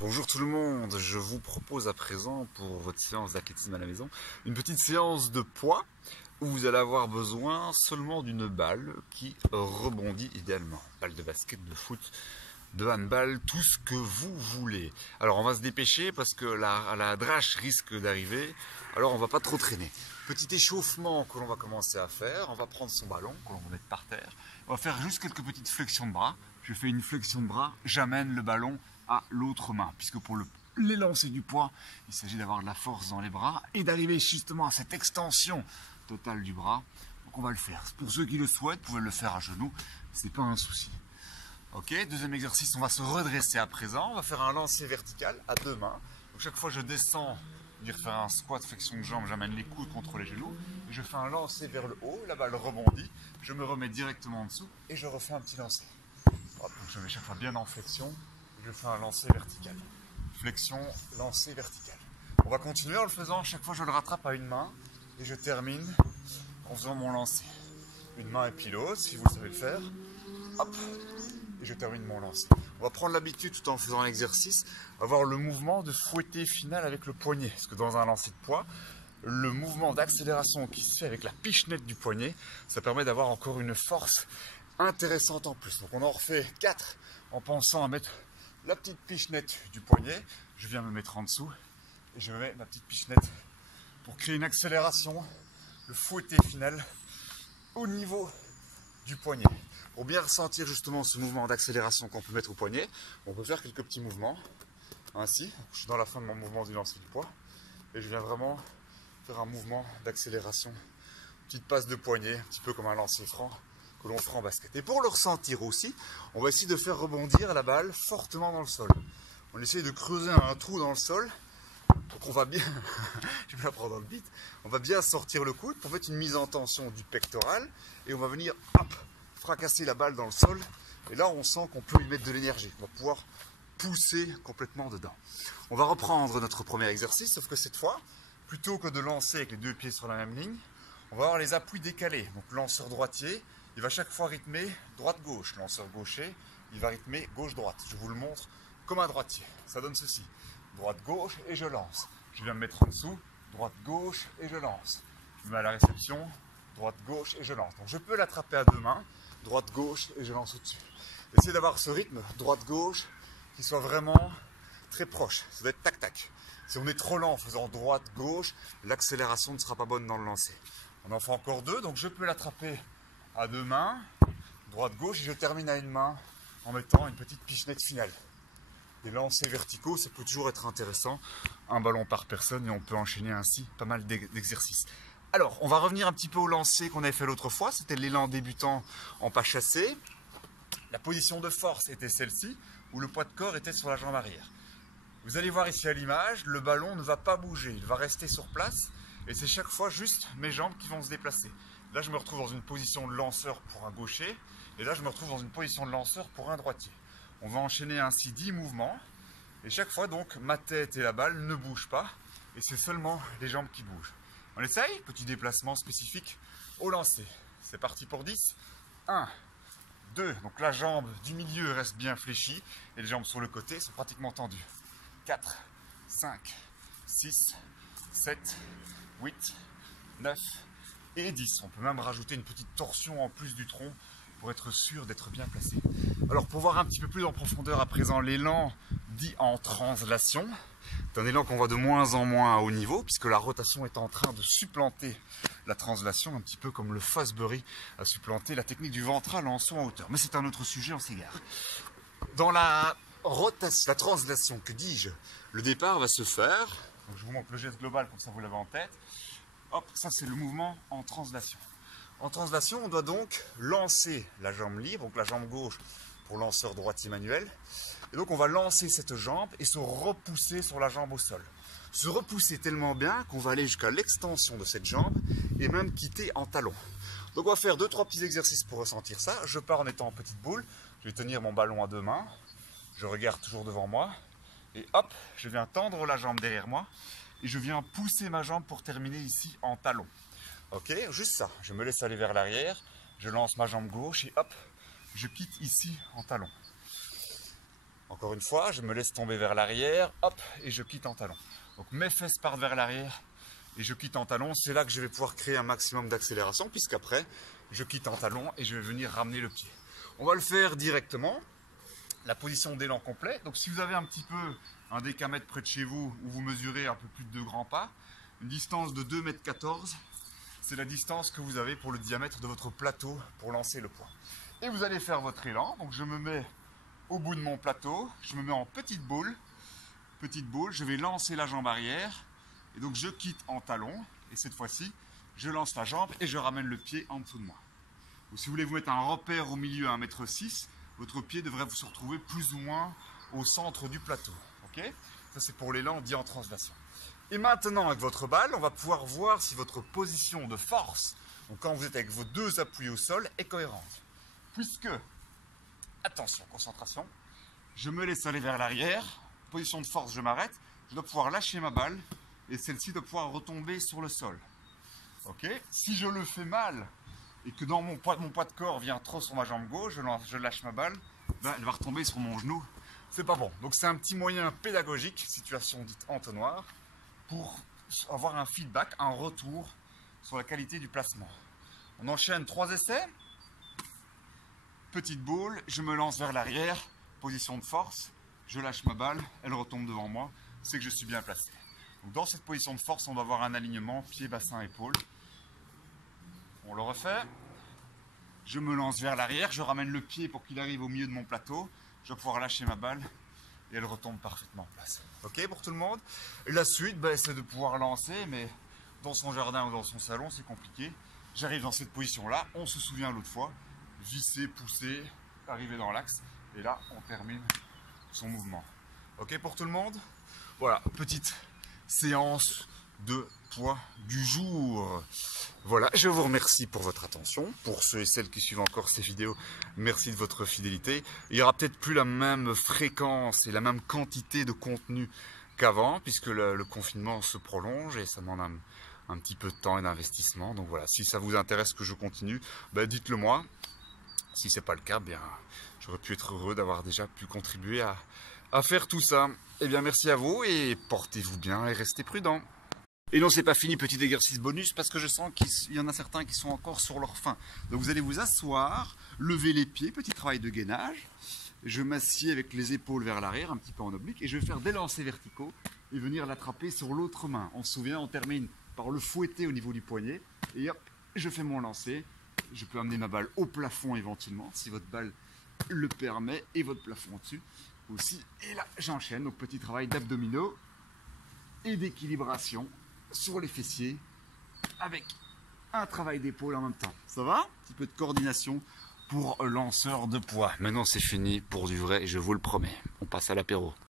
Bonjour tout le monde, je vous propose à présent pour votre séance d'athlétisme à la maison une petite séance de poids où vous allez avoir besoin seulement d'une balle qui rebondit idéalement. Balle de basket, de foot, de handball, tout ce que vous voulez. Alors on va se dépêcher parce que la drache risque d'arriver, alors on va pas trop traîner. Petit échauffement que l'on va commencer à faire, on va prendre son ballon que l'on va mettre par terre, on va faire juste quelques petites flexions de bras. Je fais une flexion de bras, j'amène le ballon à l'autre main, puisque pour les lancer du poids, il s'agit d'avoir de la force dans les bras et d'arriver justement à cette extension totale du bras. Donc on va le faire. Pour ceux qui le souhaitent, vous pouvez le faire à genoux, c'est pas un souci. Ok, deuxième exercice, on va se redresser à présent, on va faire un lancer vertical à deux mains. Donc chaque fois que je descends, dire faire un squat, flexion de jambe, j'amène les coudes contre les genoux, et je fais un lancer vers le haut, la balle rebondit, je me remets directement en dessous et je refais un petit lancer. Hop, donc je mets chaque fois bien en flexion, et je fais un lancer vertical. Flexion, lancer vertical. On va continuer en le faisant, chaque fois je le rattrape à une main, et je termine en faisant mon lancer. Une main et puis l'autre, si vous savez le faire. Hop, et je termine mon lancer. On va prendre l'habitude tout en faisant l'exercice, avoir le mouvement de fouetter final avec le poignet. Parce que dans un lancer de poids, le mouvement d'accélération qui se fait avec la pichenette du poignet, ça permet d'avoir encore une force intéressante en plus. Donc on en refait 4 en pensant à mettre la petite pichenette du poignet. Je viens me mettre en dessous et je mets ma petite pichenette pour créer une accélération, le fouetté final au niveau du poignet. Pour bien ressentir justement ce mouvement d'accélération qu'on peut mettre au poignet, on peut faire quelques petits mouvements. Ainsi, je suis dans la fin de mon mouvement du lancer du poids et je viens vraiment faire un mouvement d'accélération. Petite passe de poignet, un petit peu comme un lancer franc que l'on fera en basket. Et pour le ressentir aussi, on va essayer de faire rebondir la balle fortement dans le sol. On essaye de creuser un trou dans le sol. Donc on va bien, je vais la prendre dans le beat, on va bien sortir le coude pour mettre une mise en tension du pectoral et on va venir hop, fracasser la balle dans le sol. Et là on sent qu'on peut y mettre de l'énergie, on va pouvoir pousser complètement dedans. On va reprendre notre premier exercice, sauf que cette fois, plutôt que de lancer avec les deux pieds sur la même ligne, on va avoir les appuis décalés. Donc lanceur droitier, il va chaque fois rythmer droite-gauche. Lanceur gaucher, il va rythmer gauche-droite. Je vous le montre comme un droitier. Ça donne ceci. Droite-gauche et je lance. Je viens me mettre en dessous. Droite-gauche et je lance. Je me mets à la réception. Droite-gauche et je lance. Donc je peux l'attraper à deux mains. Droite-gauche et je lance au-dessus. Essayez d'avoir ce rythme droite-gauche qui soit vraiment très proche. Ça doit être tac-tac. Si on est trop lent en faisant droite-gauche, l'accélération ne sera pas bonne dans le lancer. On en fait encore deux. Donc je peux l'attraper à deux mains, droite-gauche, et je termine à une main en mettant une petite pichenette finale. Des lancers verticaux, ça peut toujours être intéressant. Un ballon par personne et on peut enchaîner ainsi pas mal d'exercices. Alors, on va revenir un petit peu au lancer qu'on avait fait l'autre fois. C'était l'élan débutant en pas chassé. La position de force était celle-ci, où le poids de corps était sur la jambe arrière. Vous allez voir ici à l'image, le ballon ne va pas bouger, il va rester sur place. Et c'est chaque fois juste mes jambes qui vont se déplacer. Là, je me retrouve dans une position de lanceur pour un gaucher. Et là, je me retrouve dans une position de lanceur pour un droitier. On va enchaîner ainsi 10 mouvements. Et chaque fois, donc, ma tête et la balle ne bougent pas. Et c'est seulement les jambes qui bougent. On essaye. Petit déplacement spécifique au lancer. C'est parti pour 10. 1, 2. Donc la jambe du milieu reste bien fléchie. Et les jambes sur le côté sont pratiquement tendues. 4, 5, 6, 7, 8, 9 et 10. On peut même rajouter une petite torsion en plus du tronc pour être sûr d'être bien placé. Alors pour voir un petit peu plus en profondeur à présent l'élan dit en translation, c'est un élan qu'on voit de moins en moins à haut niveau puisque la rotation est en train de supplanter la translation, un petit peu comme le Fosbury a supplanté la technique du ventral en saut en hauteur. Mais c'est un autre sujet, on s'égare. Dans la rotation, la translation, que dis-je, le départ va se faire. Donc je vous montre le geste global comme ça vous l'avez en tête. Hop, ça c'est le mouvement en translation. En translation, on doit donc lancer la jambe libre, donc la jambe gauche pour lanceur droitier manuel. Et donc on va lancer cette jambe et se repousser sur la jambe au sol. Se repousser tellement bien qu'on va aller jusqu'à l'extension de cette jambe et même quitter en talon. Donc on va faire 2-3 petits exercices pour ressentir ça. Je pars en étant en petite boule. Je vais tenir mon ballon à deux mains. Je regarde toujours devant moi. Et hop, je viens tendre la jambe derrière moi. Et je viens pousser ma jambe pour terminer ici en talon. Ok, juste ça. Je me laisse aller vers l'arrière. Je lance ma jambe gauche et hop, je quitte ici en talon. Encore une fois, je me laisse tomber vers l'arrière, hop, et je quitte en talon. Donc mes fesses partent vers l'arrière et je quitte en talon. C'est là que je vais pouvoir créer un maximum d'accélération, puisqu'après, je quitte en talon et je vais venir ramener le pied. On va le faire directement. La position d'élan complet. Donc si vous avez un petit peu un décamètre près de chez vous, où vous mesurez un peu plus de 2 grands pas, une distance de 2,14 m, c'est la distance que vous avez pour le diamètre de votre plateau pour lancer le poids. Et vous allez faire votre élan. Donc je me mets au bout de mon plateau, je me mets en petite boule, je vais lancer la jambe arrière, et donc je quitte en talon, et cette fois-ci, je lance la jambe et je ramène le pied en dessous de moi. Ou si vous voulez vous mettre un repère au milieu à 1,6 m, votre pied devrait se retrouver plus ou moins au centre du plateau. Okay, ça c'est pour l'élan dit en translation. Et maintenant avec votre balle, on va pouvoir voir si votre position de force, donc quand vous êtes avec vos 2 appuis au sol, est cohérente. Puisque, attention, concentration, je me laisse aller vers l'arrière, position de force, je m'arrête, je dois pouvoir lâcher ma balle et celle-ci doit pouvoir retomber sur le sol. Okay, si je le fais mal et que dans mon poids de corps vient trop sur ma jambe gauche, je lâche ma balle, ben, elle va retomber sur mon genou. C'est pas bon. Donc c'est un petit moyen pédagogique, situation dite entonnoir, pour avoir un feedback, un retour sur la qualité du placement. On enchaîne 3 essais. Petite boule, je me lance vers l'arrière, position de force, je lâche ma balle, elle retombe devant moi, c'est que je suis bien placé. Donc dans cette position de force, on va avoir un alignement pied, bassin, épaule. On le refait. Je me lance vers l'arrière, je ramène le pied pour qu'il arrive au milieu de mon plateau. Je vais pouvoir lâcher ma balle et elle retombe parfaitement en place. Ok pour tout le monde? La suite, c'est de pouvoir lancer, mais dans son jardin ou dans son salon, c'est compliqué. J'arrive dans cette position-là, on se souvient l'autre fois, visser, pousser, arriver dans l'axe, et là, on termine son mouvement. Ok pour tout le monde? Voilà, petite séance de poids du jour. Voilà, je vous remercie pour votre attention. Pour ceux et celles qui suivent encore ces vidéos, merci de votre fidélité. Il n'y aura peut-être plus la même fréquence et la même quantité de contenu qu'avant, puisque le confinement se prolonge et ça demande un petit peu de temps et d'investissement. Donc voilà, si ça vous intéresse que je continue, dites-le moi. Si ce n'est pas le cas, j'aurais pu être heureux d'avoir déjà pu contribuer à faire tout ça. Eh bien, merci à vous et portez-vous bien et restez prudents. Et non, c'est pas fini, petit exercice bonus, parce que je sens qu'il y en a certains qui sont encore sur leur faim. Donc vous allez vous asseoir, lever les pieds, petit travail de gainage. Je m'assieds avec les épaules vers l'arrière, un petit peu en oblique, et je vais faire des lancers verticaux et venir l'attraper sur l'autre main. On se souvient, on termine par le fouetter au niveau du poignet, et hop, je fais mon lancer. Je peux amener ma balle au plafond éventuellement, si votre balle le permet, et votre plafond au-dessus aussi. Et là, j'enchaîne, donc petit travail d'abdominaux et d'équilibration sur les fessiers avec un travail d'épaule en même temps. Ça va? Un petit peu de coordination pour lanceur de poids. Maintenant c'est fini pour du vrai, je vous le promets. On passe à l'apéro.